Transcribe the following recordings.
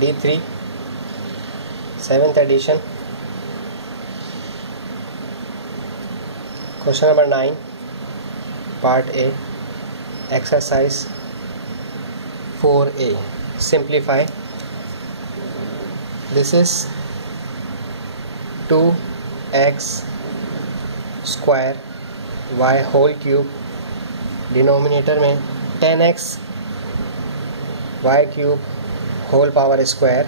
D3 7th edition, question number 9, part A, exercise 4A. Simplify. This is 2x square y whole cube, denominator में 10x y cube whole power square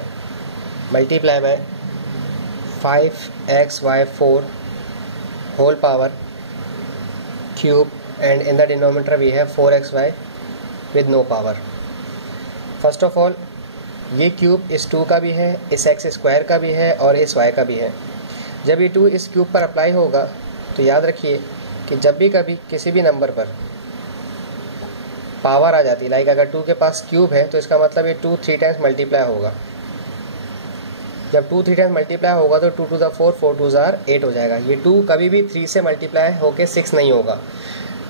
multiply by 5xy4 whole power cube, and in the denominator we have 4xy with no power. First of all, ये cube इस 2 का भी है, इस x square का भी है और इस y का भी है. जब ये 2 इस क्यूब पर अप्लाई होगा तो याद रखिए कि जब भी कभी किसी भी नंबर पर पावर आ जाती है, लाइक अगर 2 के पास क्यूब है तो इसका मतलब ये 2 3 टाइम्स मल्टीप्लाई होगा. जब 2 3 टाइम्स मल्टीप्लाई होगा तो 2 to the 4 4 2 are 8 हो जाएगा. ये 2 कभी भी 3 से मल्टीप्लाई होके 6 नहीं होगा.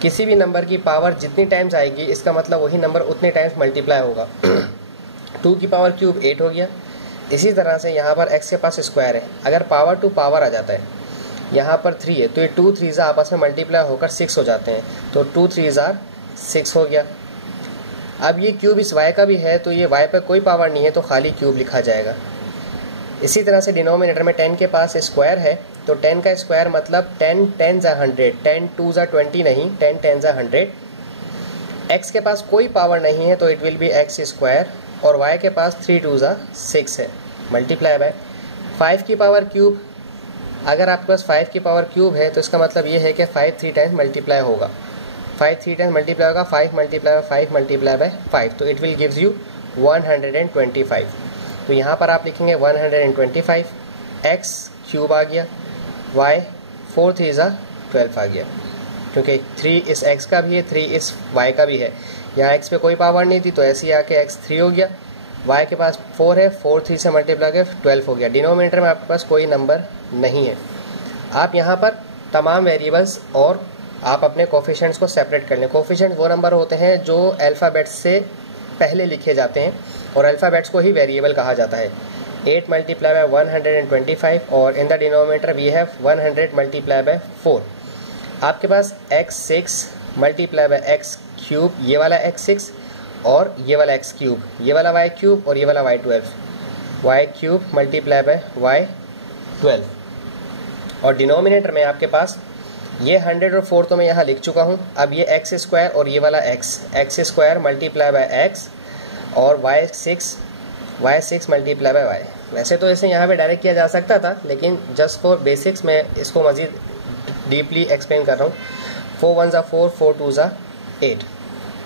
किसी भी नंबर की पावर जितनी टाइम्स आएगी इसका मतलब वही नंबर उतने टाइम्स मल्टीप्लाई होगा. 2 की पावर क्यूब 8 हो गया. इसी तरह से यहाँ पर x के पास स्क्वायर है, अगर पावर टू पावर आ जाता है, यहाँ पर 3 है तो ये 2 3s आपस में मल्टीप्लाई होकर 6 हो जाते हैं, तो 2 3s are 6 हो गया. अब ये क्यूब इस y का भी है तो ये y पर कोई पावर नहीं है तो खाली क्यूब लिखा जाएगा. इसी तरह से डिनोमिनेटर में 10 के पास स्क्वायर है तो 10 का स्क्वायर मतलब 10 10s are 100, 10 2s are 20 नहीं, 10 10s are 100. x के पास कोई पावर नहीं है तो it will be x square, और y के पास 3 2s are 6 है, मल्टीप्लाई बाय 5 की पावर क्यूब. अगर आपके पास 5 की पावर क्यूब है तो इसका मतलब ये है कि 5 3 टाइम्स मल्टीप्लाई होगा. 5 3 टाइम्स मल्टीप्लाई होगा, 5 मल्टीप्लाई बाय 5 मल्टीप्लाई बाय 5, तो इट विल गिव्स यू 125. तो यहाँ पर आप लिखेंगे 125, x क्यूब आ गया, y 4 3s are 12 आ गया, क्योंकि 3 इस x का भी है, 3 इस y का भी है. यहाँ x पे कोई पावर नहीं थी तो ऐसे ही आके x 3 हो गया, y के पास 4 है, 4 3 से मल्टीप्लाई करके 12 हो गया. डिनोमिनेटर में आपके पास कोई नंबर नहीं है. आप यहाँ पर तमाम वेरिएबल्स और आप अपने कोफिशिएंट्स को सेपरेट कर लें. कोफिशिएंट्स वो नंबर होते हैं जो अल्फ़ाबेट्स से पहले लिखे जाते हैं और अल्फ़ाबेट्स को ही वेरिएबल कहा जाता है. 8 मल्टीप्लाई बाय 125 और in the denominator we have 100 multiply by 4. आपके पास x6 multiply by x cube, ये वाला x6 और ये वाला x क्यूब, ये वाला y क्यूब और ये वाला y12, y cube multiply by y12. और डिनोमिनेटर में आपके पास ये 100 और 4 तो मैं यहाँ लिख चुका हूँ. अब ये x स्क्वायर और ये वाला x square multiply by x और y6 मल्टीप्लाई बाय y. वैसे तो इसे यहाँ पे डायरेक्ट किया जा सकता था, लेकिन जस्ट फॉर बेसिक्स मैं इसको मज़ीद डीपली एक्सप्लेन कर रहा हूँ. 4 1s are 4, 4 2s are 8.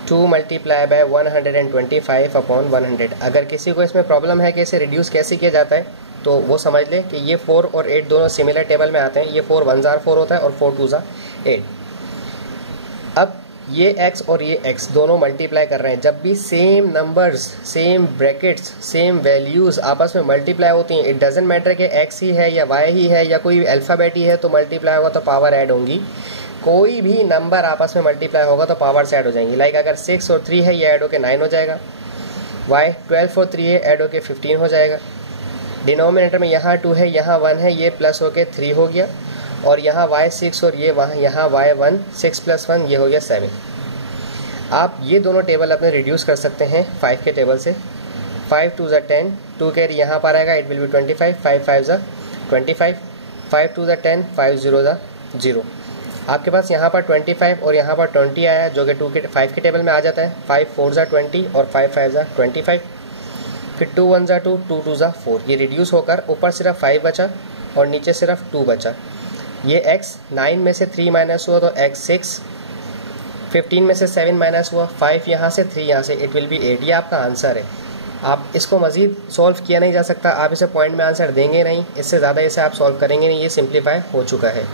2 multiply by 125 upon 100. अगर किसी को इसमें प्रॉब्लम है कि इसे रिड्यूस कैसे किया जाता है तो वो समझ ले कि ये 4 और 8 दोनों सिमिलर टेबल में आते हैं. ये 4 1s are 4 होता है और 4 2s are 8. अब ये x और ये x दोनों मल्टीप्लाई कर रहे हैं. जब भी same numbers, same brackets, same values आपस में मल्टीप्लाई होती हैं, इट डजेंट मैटर कि x ही है या y ही है या कोई अल्फ़ाबेट ही है, तो मल्टीप्लाई होगा तो पावर ऐड होंगी. कोई भी नंबर आपस में मल्टीप्लाई होगा तो पावर्स ऐड हो जाएंगी. लाइक अगर 6 और 3 है ये ऐड होके 9 हो जाएगा, y 12 और 3 है ऐड होके 15 हो जाएगा. डिनोमिनेटर में यहाँ 2 है, यहाँ 1 है, ये प्लस होके 3 हो गया, और यहाँ y6 और ये वहाँ यहाँ y1 6 + 1 ये हो गया 7. आप ये दोनों टेबल अपने रिड्यूस कर सकते हैं 5 के टेबल से. 5 2s are 10, 2 कैरी यहाँ पर आएगा, it will be 25, 5 5s are 25, 5 2s are 10, 5 0s are 0. आपके पास यहाँ पर 25 और यहाँ पर 20 आया जो कि 5 के टेबल में आ जाता है. 5 4s are 20 और 5 5s are 25. फिर 2 1s are 2, 2 2s are 4. ये रिड्यूस होकर ऊपर सिर्फ 5 बचा और नीचे सिर्फ 2 बचा. ये x 9 में से 3 माइनस हुआ तो x 6, 15 में से 7 माइनस हुआ, 5 यहाँ से 3 यहाँ से, इट विल बी 8. ये आपका आंसर है. आप इसको मज़ीद सॉल्व किया नहीं जा सकता. आप इसे पॉइंट में आंसर देंगे नहीं, इससे ज़्यादा इसे आप सॉल्व करेंगे नहीं. ये सिंप्लीफाई हो चुका है.